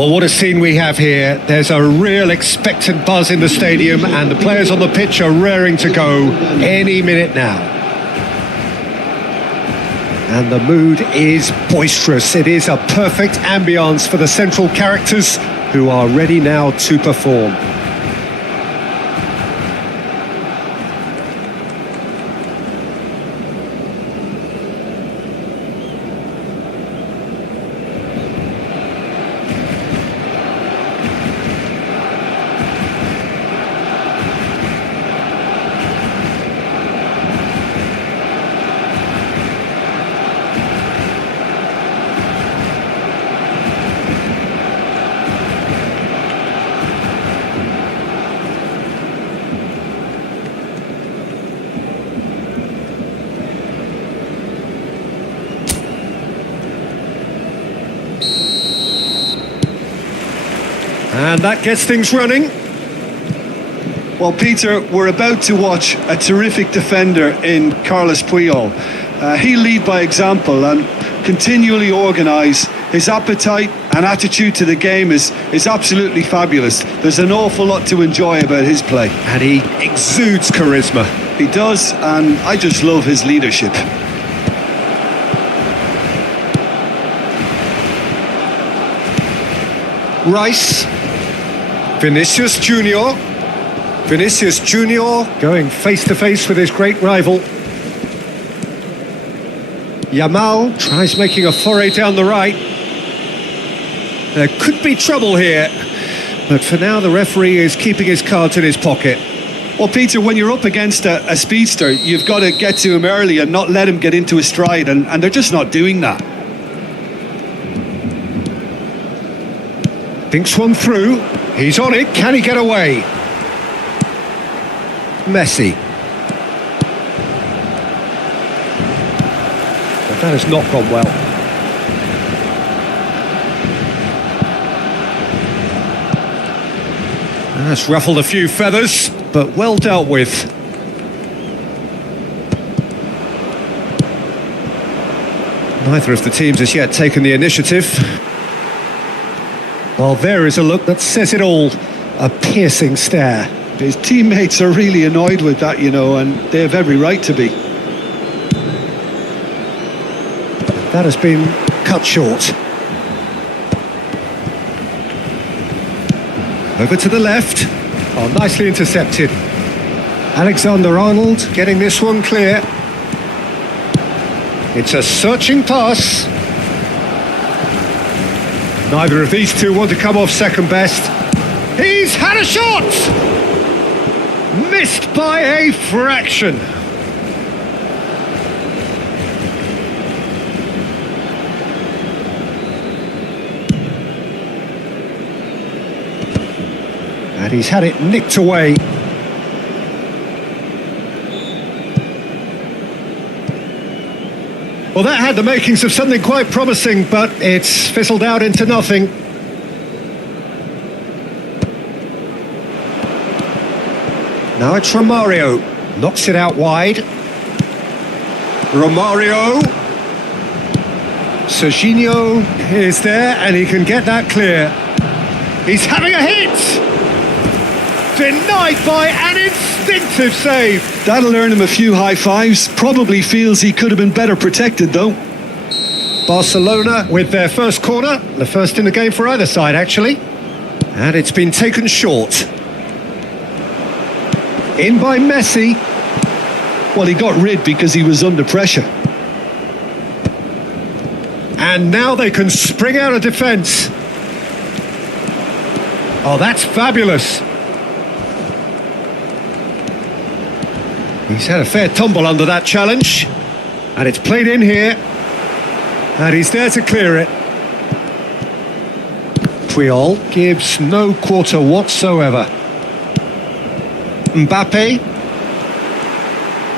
Well, what a scene we have here. There's a real expectant buzz in the stadium, and the players on the pitch are raring to go any minute now. And the mood is boisterous. It is a perfect ambience for the central characters who are ready now to perform. And that gets things running. Well, Peter, we're about to watch a terrific defender in Carlos Puyol. He'll lead by example and continually organise. His appetite and attitude to the game is absolutely fabulous. There's an awful lot to enjoy about his play. And he exudes charisma. He does, and I just love his leadership. Rice. Vinicius Junior. Vinicius Junior going face-to-face with his great rival. Yamal tries making a foray down the right. There could be trouble here, but for now the referee is keeping his cards in his pocket. Well, Peter, when you're up against a speedster, you've got to get to him early and not let him get into a stride, and they're just not doing that. Thinks one through. He's on it. Can he get away? Messi. But that has not gone well. That's ruffled a few feathers, but well dealt with. Neither of the teams has yet taken the initiative. Well, there is a look that says it all. A piercing stare. His teammates are really annoyed with that, you know, and they have every right to be. That has been cut short. Over to the left. Oh, nicely intercepted. Alexander-Arnold getting this one clear. It's a searching pass. Neither of these two want to come off second best. He's had a shot! Missed by a fraction. And he's had it nicked away. Well, that had the makings of something quite promising, but it's fizzled out into nothing. Now it's Romario. Knocks it out wide. Romario. Serginho is there, and he can get that clear. He's having a hit! Denied by an instinctive save. That'll earn him a few high fives. Probably feels he could have been better protected, though. Barcelona with their first corner. The first in the game for either side, actually. And it's been taken short. In by Messi. Well, he got rid because he was under pressure. And now they can spring out of defence. Oh, that's fabulous. He's had a fair tumble under that challenge. And it's played in here. And he's there to clear it. Puyol gives no quarter whatsoever. Mbappe.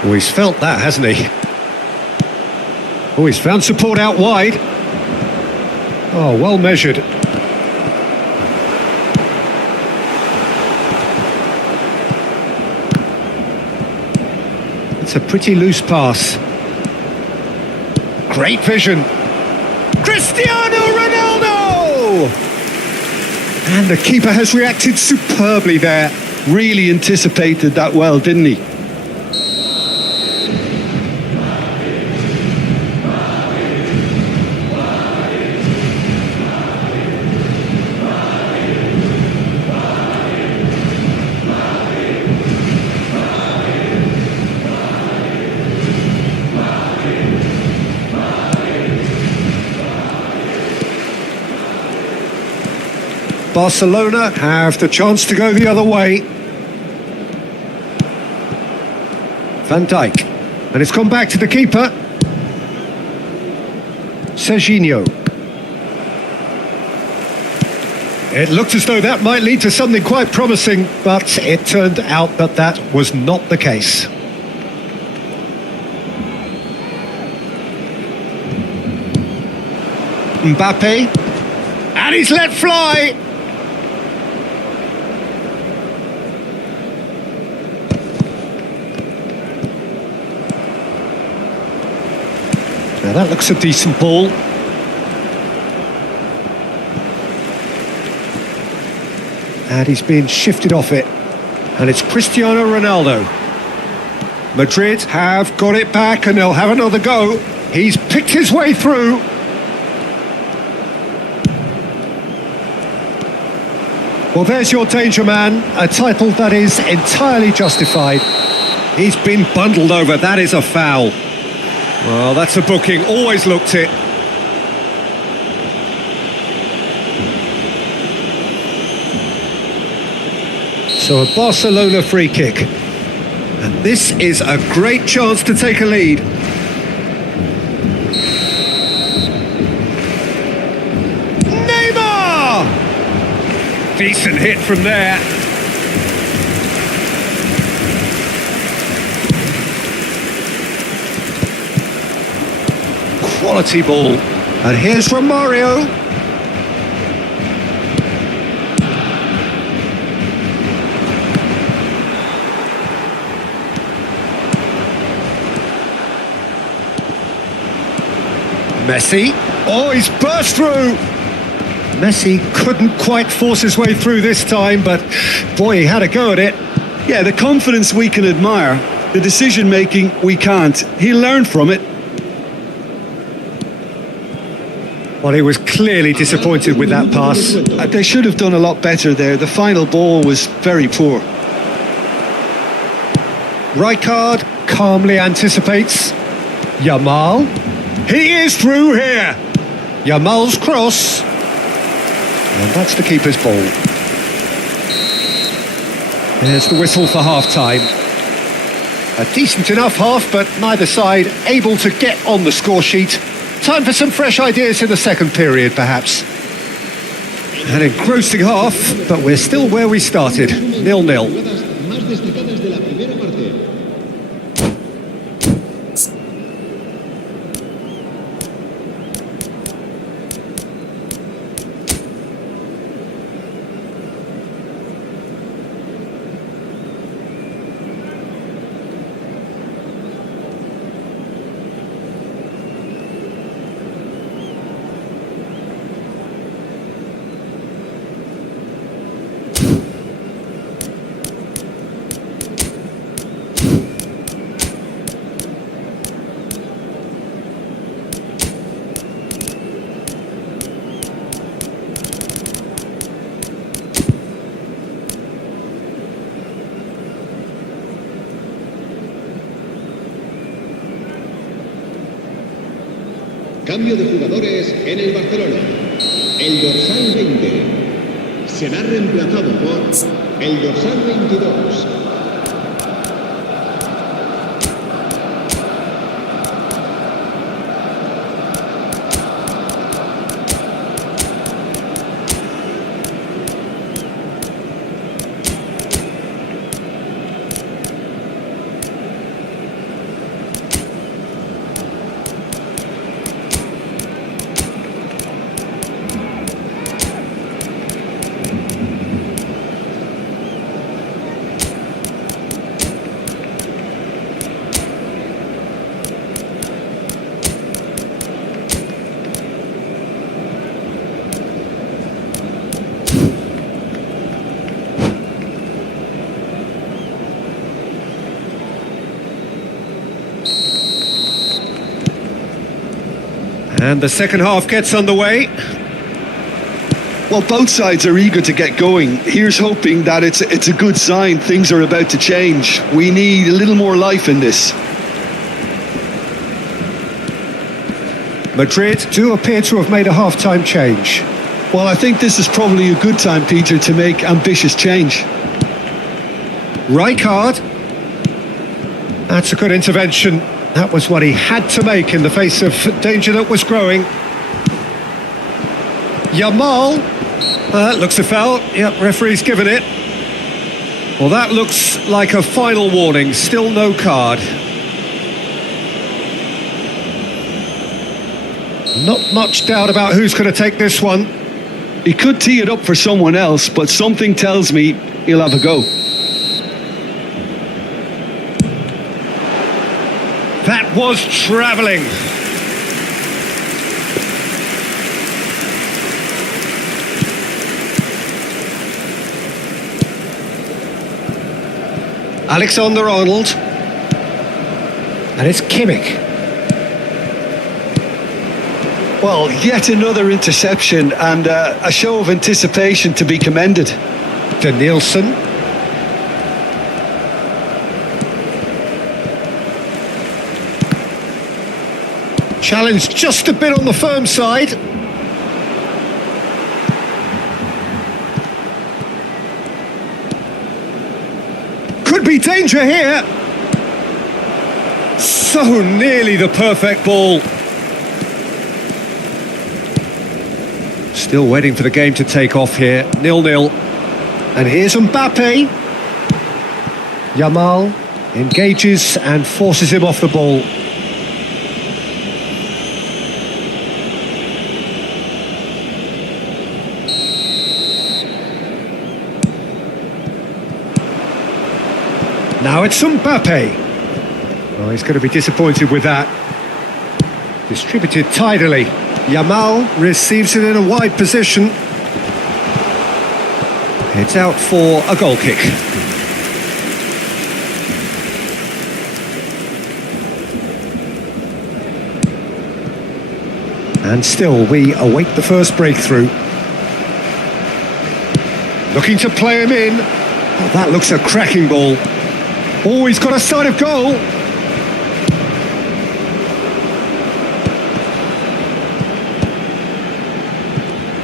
Oh, he's felt that, hasn't he? Oh, he's found support out wide. Oh, well measured. It's a pretty loose pass. Great vision. Cristiano Ronaldo! And the keeper has reacted superbly there. Really anticipated that well, didn't he? Barcelona have the chance to go the other way. Van Dijk. And it's gone back to the keeper. Serginho. It looked as though that might lead to something quite promising, but it turned out that that was not the case. Mbappe. And he's let fly. Now that looks a decent ball. And he's being shifted off it. And it's Cristiano Ronaldo. Madrid have got it back and they'll have another go. He's picked his way through. Well, there's your danger man, a title that is entirely justified. He's been bundled over, that is a foul. Well, that's a booking, always looked it. So a Barcelona free kick. And this is a great chance to take a lead. Neymar! Decent hit from there. Quality ball. And here's Romario. Messi. Oh, he's burst through. Messi couldn't quite force his way through this time, but boy, he had a go at it. Yeah, the confidence we can admire, the decision making we can't. He learned from it. Well, he was clearly disappointed with that pass. They should have done a lot better there. The final ball was very poor. Rijkaard calmly anticipates. Yamal. He is through here. Yamal's cross. And that's the keeper's ball. There's the whistle for half-time. A decent enough half, but neither side able to get on the score sheet. Time for some fresh ideas in the second period, perhaps. An engrossing half, but we're still where we started, 0-0. Cambio de jugadores en el Barcelona. El dorsal 20 será reemplazado por el dorsal 22. And the second half gets underway. Well, both sides are eager to get going. Here's hoping that it's a good sign. Things are about to change. We need a little more life in this. Madrid do appear to have made a half-time change. Well, I think this is probably a good time, Peter, to make ambitious change. Right card. That's a good intervention. That was what he had to make in the face of danger that was growing. Yamal. Looks a foul. Yep, referee's given it. Well, that looks like a final warning. Still no card. Not much doubt about who's going to take this one. He could tee it up for someone else, but something tells me he'll have a go. That was travelling. Alexander-Arnold. And it's Kimmich. Well, yet another interception and a show of anticipation to be commended. Nielsen. Challenge just a bit on the firm side. Could be danger here. So nearly the perfect ball. Still waiting for the game to take off here. 0-0. And here's Mbappe. Yamal engages and forces him off the ball. Now it's Mbappe. Oh, he's going to be disappointed with that. Distributed tidily. Yamal receives it in a wide position. It's out for a goal kick. And still we await the first breakthrough. Looking to play him in. Oh, that looks a cracking ball. Oh, he's got a sight of goal.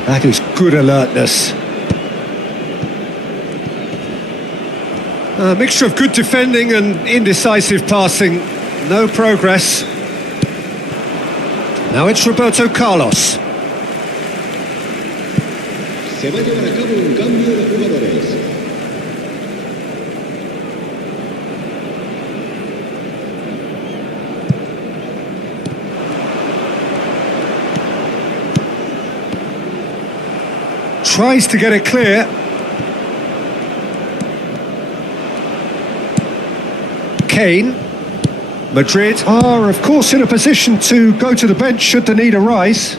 That is good alertness. A mixture of good defending and indecisive passing. No progress. Now it's Roberto Carlos. Se va a llevar a cabo un cambio de jugadores. Tries to get it clear. Kane. Madrid are, of course, in a position to go to the bench should the need arise.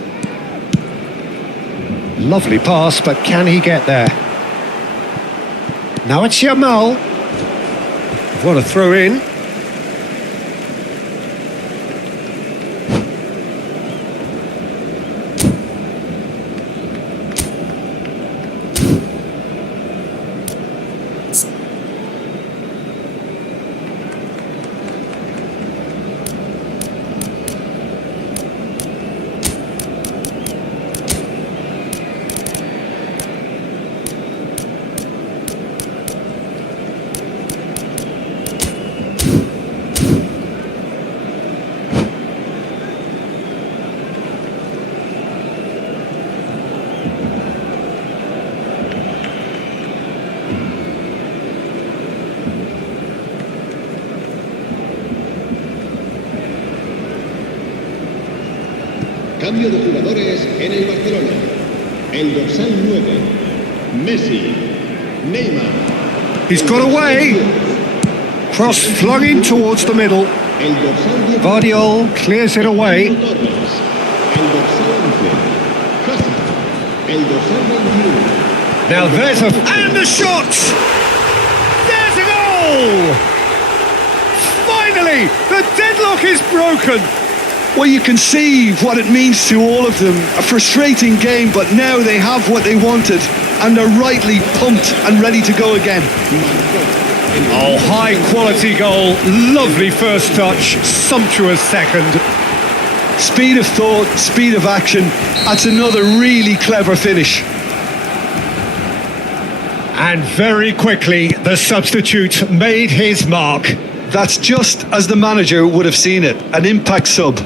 Lovely pass, but can he get there? Now it's Yamal. What a throw in. Cambio de jugadores en el Barcelona. El dorsal 9, Messi, Neymar. He's got away. Cross flung in towards the middle. El dorsal 10, Guardiola clears it away. El dorsal 11, Hazard. El dorsal 21. Now there's and the shot! There's a goal! Finally, the deadlock is broken. Well, you can see what it means to all of them. A frustrating game, but now they have what they wanted and they're rightly pumped and ready to go again. Oh, high quality goal, lovely first touch, sumptuous second. Speed of thought, speed of action. That's another really clever finish. And very quickly, the substitute made his mark. That's just as the manager would have seen it, an impact sub.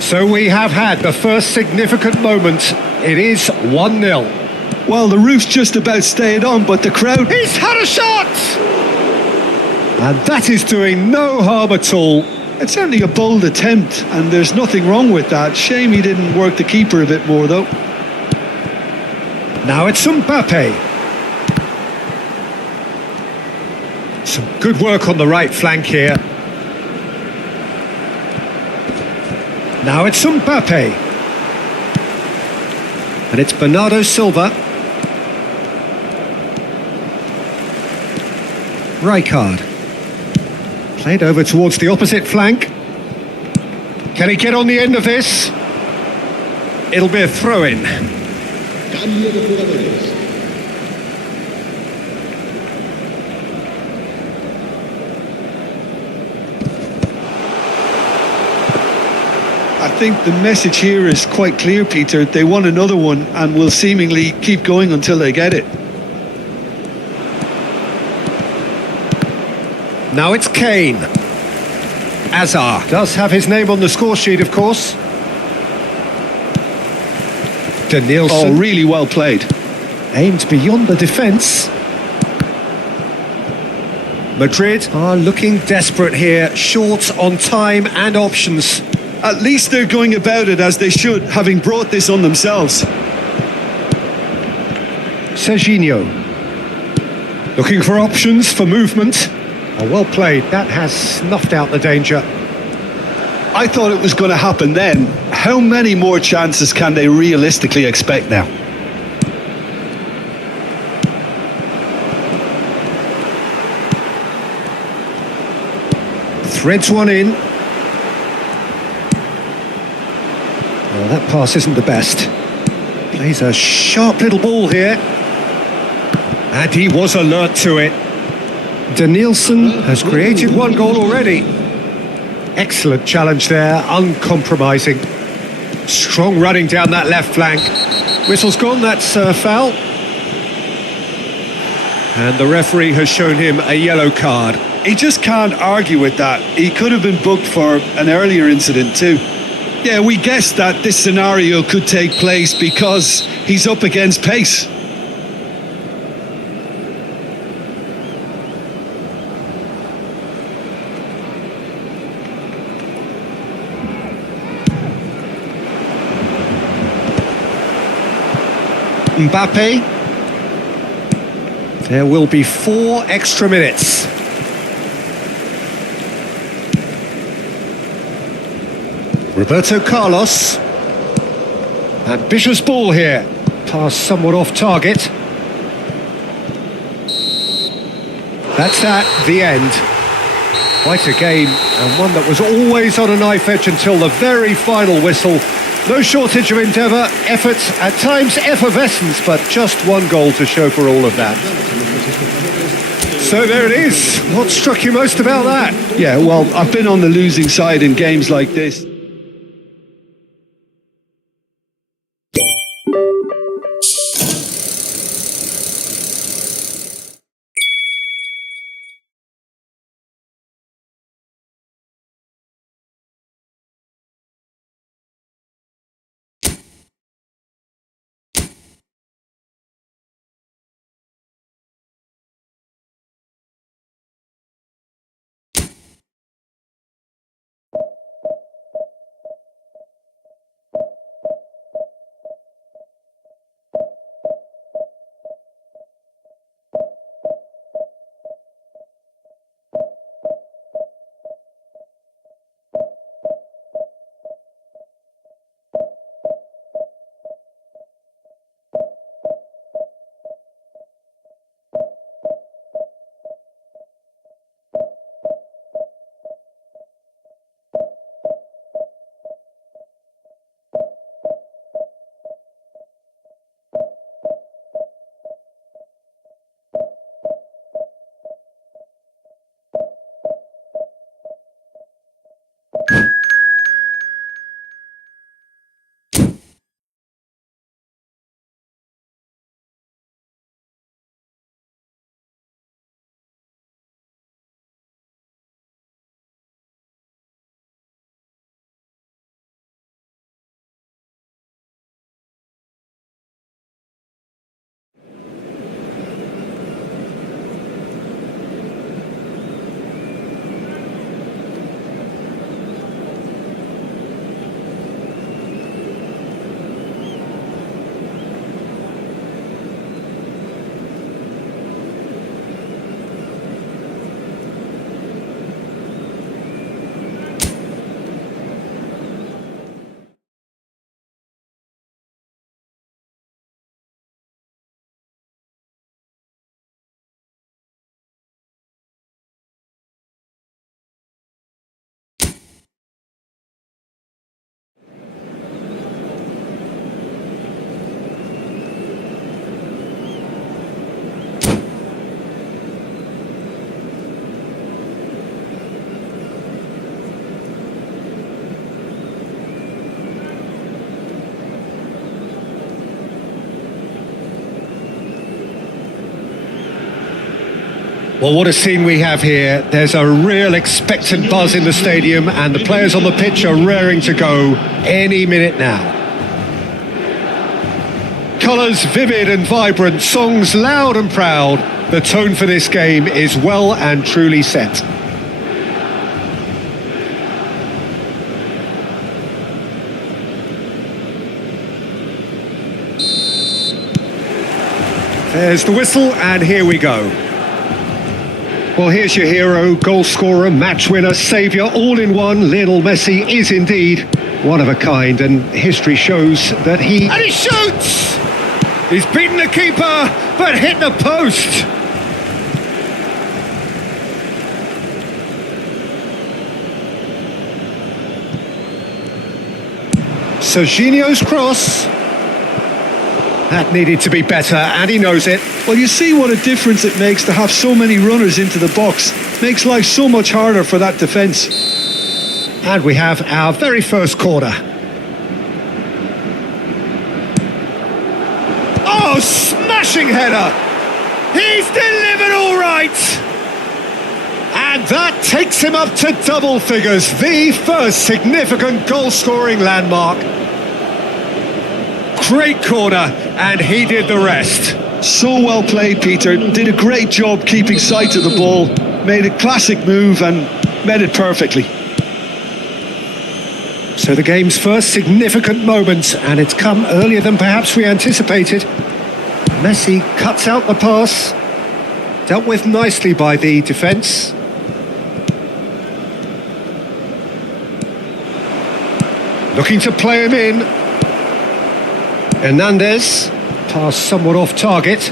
So we have had the first significant moment. It is 1-0. Well, the roof's just about stayed on, but the crowd... He's had a shot! And that is doing no harm at all. It's certainly a bold attempt, and there's nothing wrong with that. Shame he didn't work the keeper a bit more, though. Now it's Mbappe. Some good work on the right flank here. Now it's Mbappe. And it's Bernardo Silva. Rijkaard. Played over towards the opposite flank. Can he get on the end of this? It'll be a throw-in. Cambio de jugadores. I think the message here is quite clear, Peter. They want another one and will seemingly keep going until they get it. Now it's Kane. Azar does have his name on the score sheet, of course. Danielson. Oh, really well played. Aimed beyond the defence. Madrid are looking desperate here, short on time and options. At least they're going about it as they should, having brought this on themselves. Serginho. Looking for options for movement. Oh, well played. That has snuffed out the danger. I thought it was going to happen then. How many more chances can they realistically expect now? Threads one in. Well, that pass isn't the best. Plays a sharp little ball here. And he was alert to it. Danielson has created one goal already. Excellent challenge there, uncompromising. Strong running down that left flank. Whistle's gone, that's a foul. And the referee has shown him a yellow card. He just can't argue with that. He could have been booked for an earlier incident too. Yeah, we guessed that this scenario could take place because he's up against pace. Mbappe. There will be 4 extra minutes. Roberto Carlos. Ambitious ball here. Pass somewhat off target. That's at the end. Quite a game, and one that was always on a knife edge until the very final whistle. No shortage of endeavour, effort, at times effervescence, but just one goal to show for all of that. So there it is. What struck you most about that? Yeah, well, I've been on the losing side in games like this. Well, what a scene we have here. There's a real expectant buzz in the stadium, and the players on the pitch are raring to go any minute now. Colours vivid and vibrant, songs loud and proud. The tone for this game is well and truly set. There's the whistle, and here we go. Well, here's your hero, goal scorer, match winner, saviour, all in one. Lionel Messi is indeed one of a kind, and history shows that he... And he shoots! He's beaten the keeper, but hit the post. Serginho's cross. That needed to be better, and he knows it. Well, you see what a difference it makes to have so many runners into the box. Makes life so much harder for that defence. And we have our very first corner. Oh, smashing header! He's delivered all right! And that takes him up to double figures, the first significant goal-scoring landmark. Great corner, and he did the rest. So well played, Peter. Did a great job keeping sight of the ball. Made a classic move and met it perfectly. So the game's first significant moment, and it's come earlier than perhaps we anticipated. Messi cuts out the pass. Dealt with nicely by the defence. Looking to play him in. Hernandez, pass somewhat off target.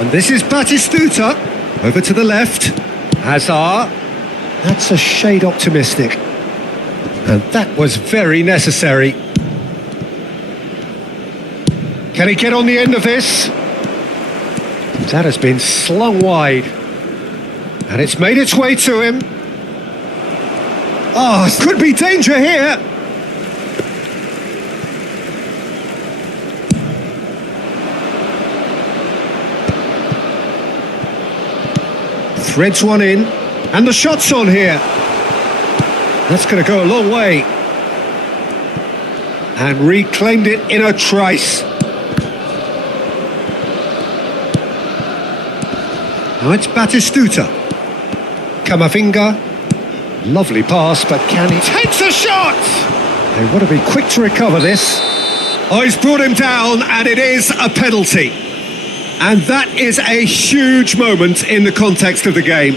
And this is Batistuta, over to the left. Hazard, that's a shade optimistic. And that was very necessary. Can he get on the end of this? That has been slung wide. And it's made its way to him. Oh, could be danger here. Threads one in, and the shot's on here. That's going to go a long way. And reclaimed it in a trice. Now it's Batistuta. Camavinga. Lovely pass, but can he... Takes a shot! They want to be quick to recover this. Oh, he's brought him down, and it is a penalty. And that is a huge moment in the context of the game.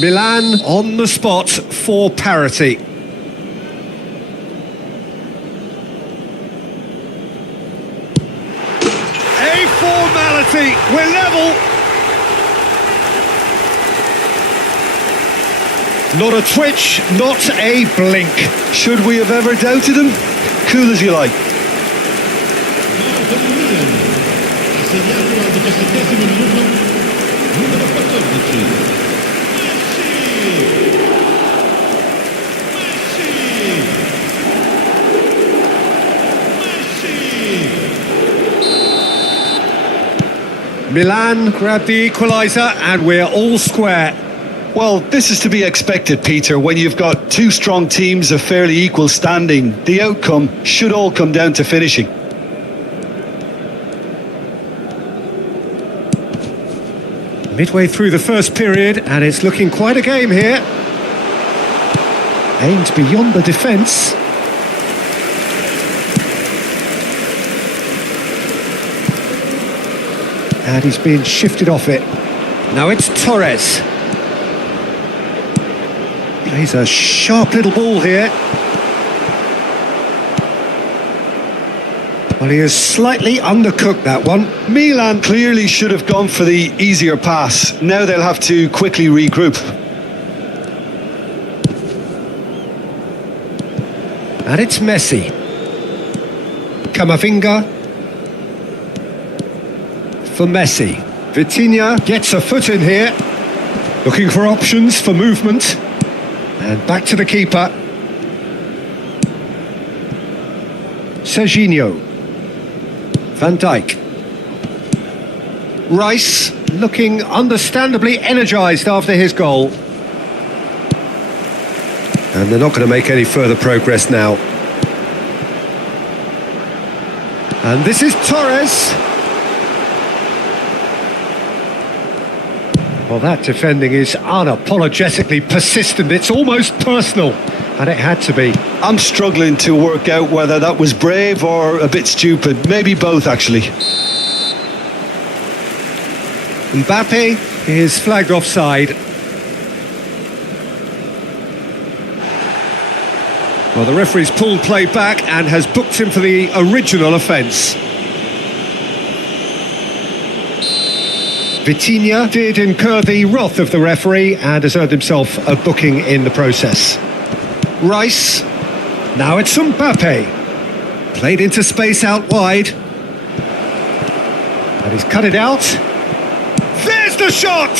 Milan on the spot for parity. A formality, we're level. Not a twitch, not a blink. Should we have ever doubted him? Cool as you like. Milan grabbed the equaliser, and we're all square. Well, this is to be expected, Peter. When you've got two strong teams of fairly equal standing, the outcome should all come down to finishing. Midway through the first period, and it's looking quite a game here. Aimed beyond the defence. And he's being shifted off it. Now it's Torres. Plays a sharp little ball here. Well, he has slightly undercooked that one. Milan clearly should have gone for the easier pass. Now they'll have to quickly regroup. And it's Messi. Camavinga. For Messi. Vitinha gets a foot in here. Looking for options for movement. And back to the keeper. Serginho. Van Dijk. Rice looking understandably energised after his goal. And they're not going to make any further progress now. And this is Torres. Well, that defending is unapologetically persistent. It's almost personal, and it had to be. I'm struggling to work out whether that was brave or a bit stupid. Maybe both, actually. Mbappe is flagged offside. Well, the referee's pulled play back and has booked him for the original offence. Vitinha did incur the wrath of the referee and has earned himself a booking in the process. Rice. Now it's Mbappe. Played into space out wide. And he's cut it out. There's the shot!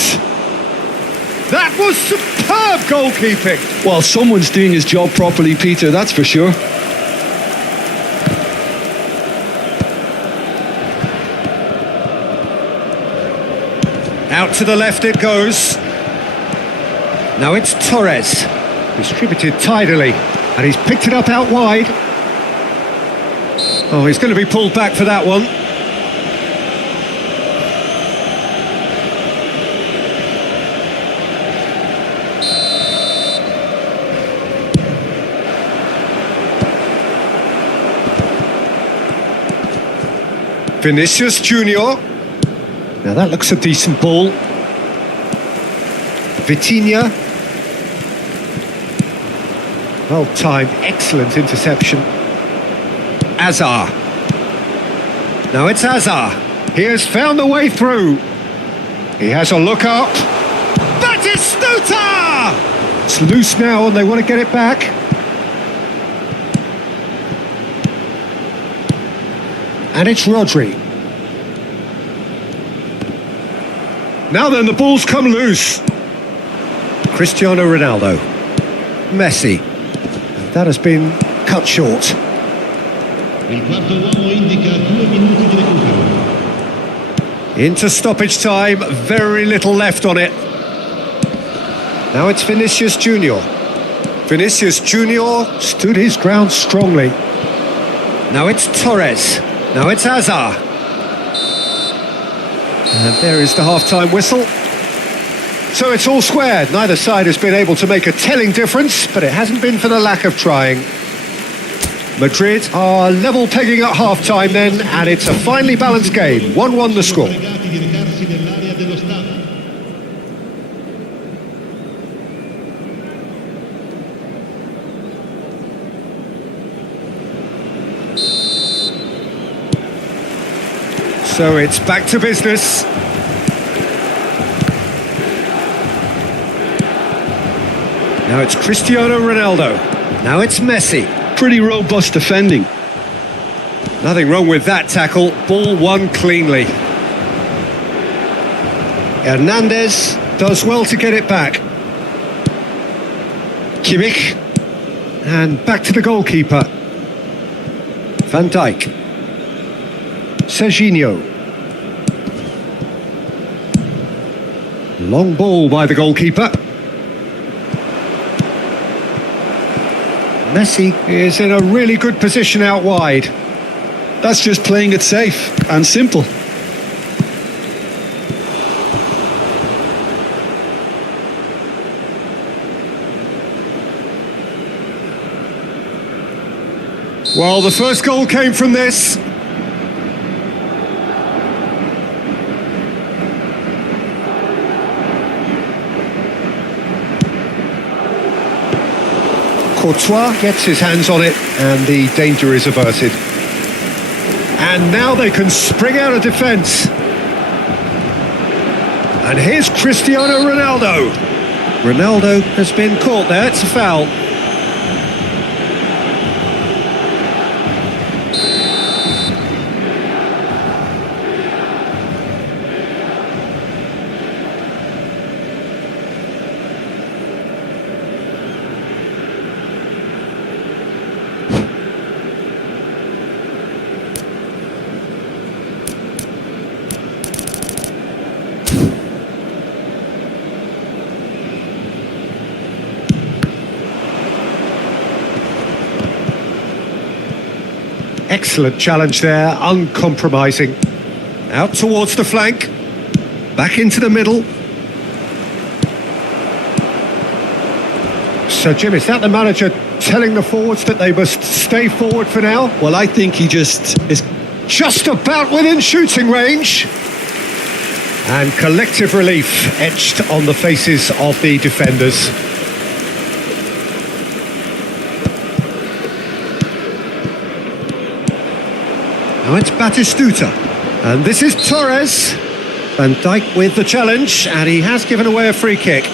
That was superb goalkeeping. Well, someone's doing his job properly, Peter, that's for sure. Out to the left it goes. Now it's Torres. Distributed tidily. And he's picked it up out wide. Oh, he's going to be pulled back for that one. Vinicius Junior. Now that looks a decent ball. Vitinha. Well timed, excellent interception. Azar. Now it's Azar. He has found the way through. He has a look up. Batistuta! It's loose now and they want to get it back. And it's Rodri. Now then, the ball's come loose. Cristiano Ronaldo. Messi. That has been cut short. Il quarto uomo indica 2 minuti di recupero. Into stoppage time, very little left on it. Now it's Vinicius Junior. Vinicius Junior stood his ground strongly. Now it's Torres. Now it's Azar. And there is the half-time whistle. So it's all squared. Neither side has been able to make a telling difference, but it hasn't been for the lack of trying. Madrid are level pegging at half-time then, and it's a finely balanced game. 1-1 the score. Pregati di recarsi nell'area dello stadio. So it's back to business. Now it's Cristiano Ronaldo. Now it's Messi. Pretty robust defending. Nothing wrong with that tackle. Ball won cleanly. Hernandez does well to get it back. Kimmich. And back to the goalkeeper. Van Dijk. Serginho. Long ball by the goalkeeper. Messi is in a really good position out wide. That's just playing it safe and simple. Well, the first goal came from this. Courtois gets his hands on it and the danger is averted. And now they can spring out of defence. And here's Cristiano Ronaldo. Ronaldo has been caught there, it's a foul. Excellent challenge there, uncompromising. Out towards the flank, back into the middle. So Jim, is that the manager telling the forwards that they must stay forward for now? Well, I think he just is Just about within shooting range. And collective relief etched on the faces of the defenders. Now it's Batistuta. And this is Torres. Van Dijk with the challenge, and he has given away a free kick.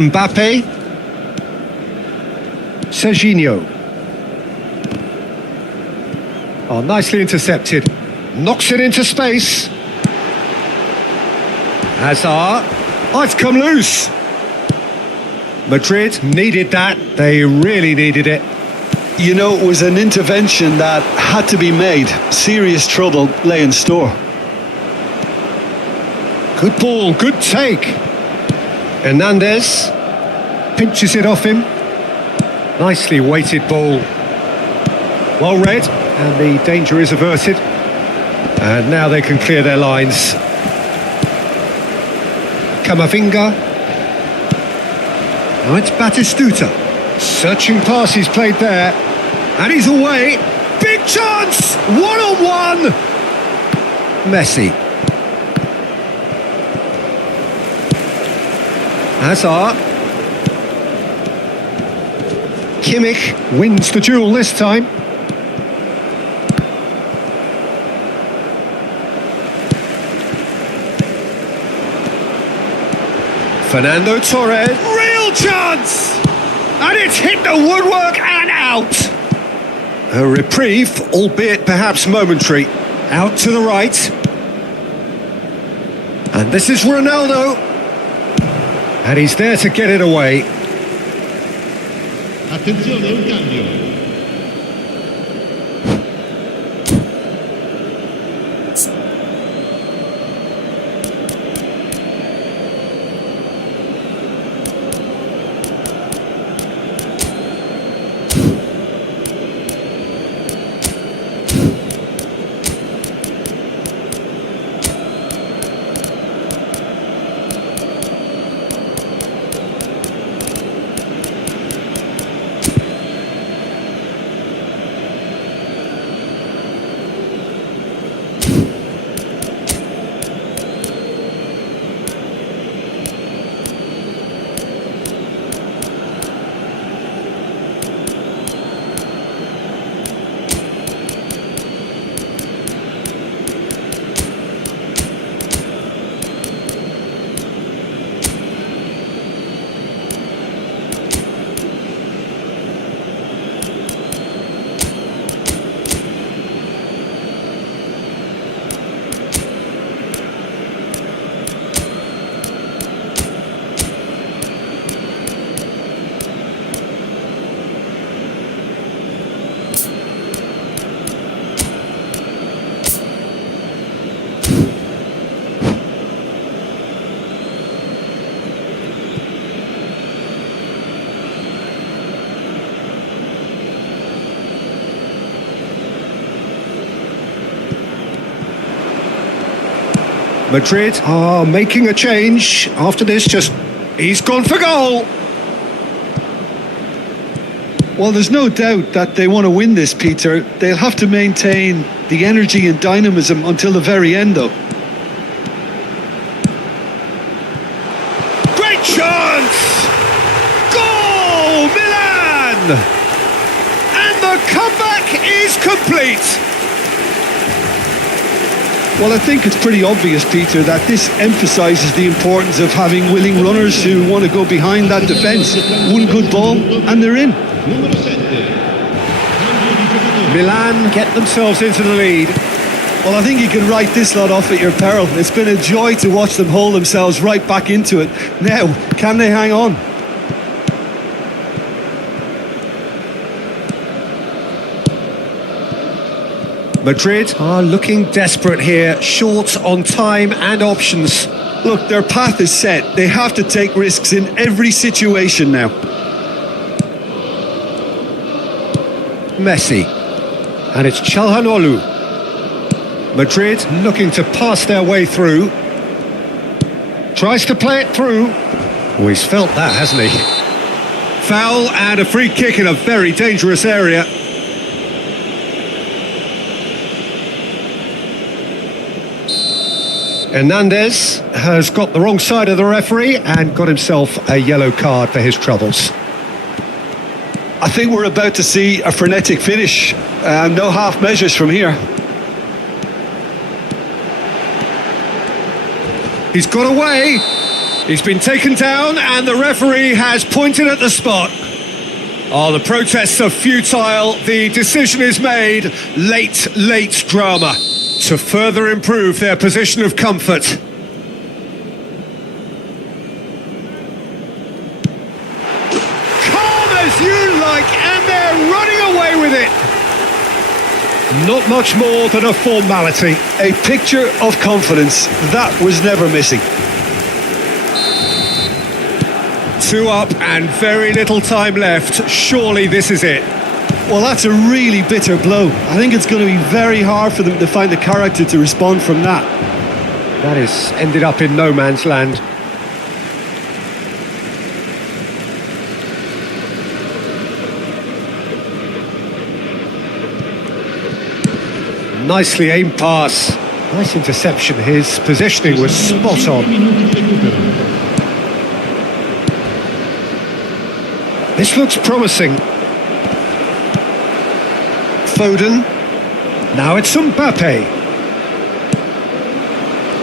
Mbappe. Serginho. Oh, nicely intercepted. Knocks it into space. Hazard. Oh, it's come loose. Madrid needed that. They really needed it. You know, it was an intervention that had to be made. Serious trouble lay in store. Good ball, good take. Hernandez pinches it off him. Nicely weighted ball. Well read, and the danger is averted. And now they can clear their lines. Camavinga. Now it's Batistuta. Searching pass he's played there. And he's away. Big chance! One-on-one! Messi. Hazard. Kimmich wins the duel this time. Fernando Torres. Real chance! And it's hit the woodwork and out. A reprieve, albeit perhaps momentary. Out to the right. And this is Ronaldo. And he's there to get it away. Attenzione, un cambio. Madrid are making a change after this. He's gone for goal. Well, there's no doubt that they want to win this, Peter. They'll have to maintain the energy and dynamism until the very end, though. Great chance! Goal, Milan! And the comeback is complete. Well, I think it's pretty obvious, Peter, that this emphasises the importance of having willing runners who want to go behind that defence. One good ball, and they're in. Número 7. Milan get themselves into the lead. Well, I think you can write this lot off at your peril. It's been a joy to watch them hold themselves right back into it. Now, can they hang on? Madrid are looking desperate here, short on time and options. Look, their path is set. They have to take risks in every situation now. Messi. And it's Çalhanoğlu. Madrid looking to pass their way through. Tries to play it through. Oh, he's felt that, hasn't he? Foul and a free kick in a very dangerous area. Hernandez has got the wrong side of the referee and got himself a yellow card for his troubles. I think we're about to see a frenetic finish. No half measures from here. He's got away. He's been taken down and the referee has pointed at the spot. Oh, the protests are futile. The decision is made. Late drama to further improve their position of comfort. Calm as you like, and they're running away with it. Not much more than a formality. A picture of confidence. That was never missing. 2 up and very little time left. Surely this is it. Well, that's a really bitter blow. I think it's going to be very hard for them to find the character to respond from that. That has ended up in no man's land. Nicely aimed pass. Nice interception. His positioning was spot on. This looks promising. Foden. Now it's Mbappe.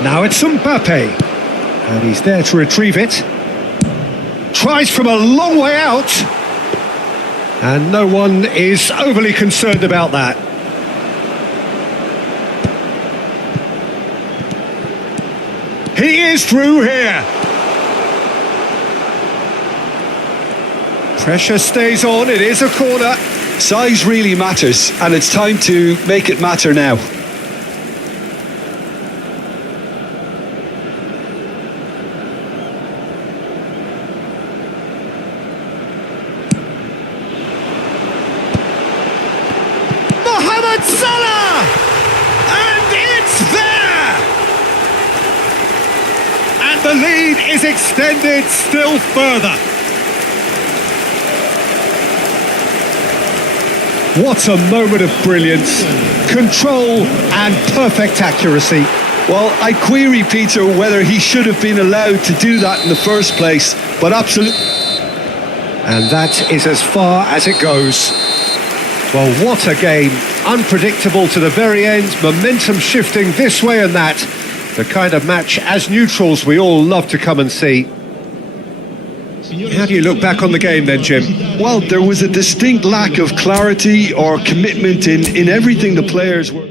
Now it's Mbappe. And he's there to retrieve it. Tries from a long way out. And no one is overly concerned about that. He is through here. Pressure stays on, it is a corner. Size really matters, and it's time to make it matter now. Mohamed Salah! And it's there! And the lead is extended still further. What a moment of brilliance, control and perfect accuracy. Well, I query, Peter, whether he should have been allowed to do that in the first place, but absolutely. And that is as far as it goes. Well, what a game. Unpredictable to the very end, momentum shifting this way and that. The kind of match, as neutrals, we all love to come and see. How do you look back on the game then, Jim? Well, there was a distinct lack of clarity or commitment in everything the players were...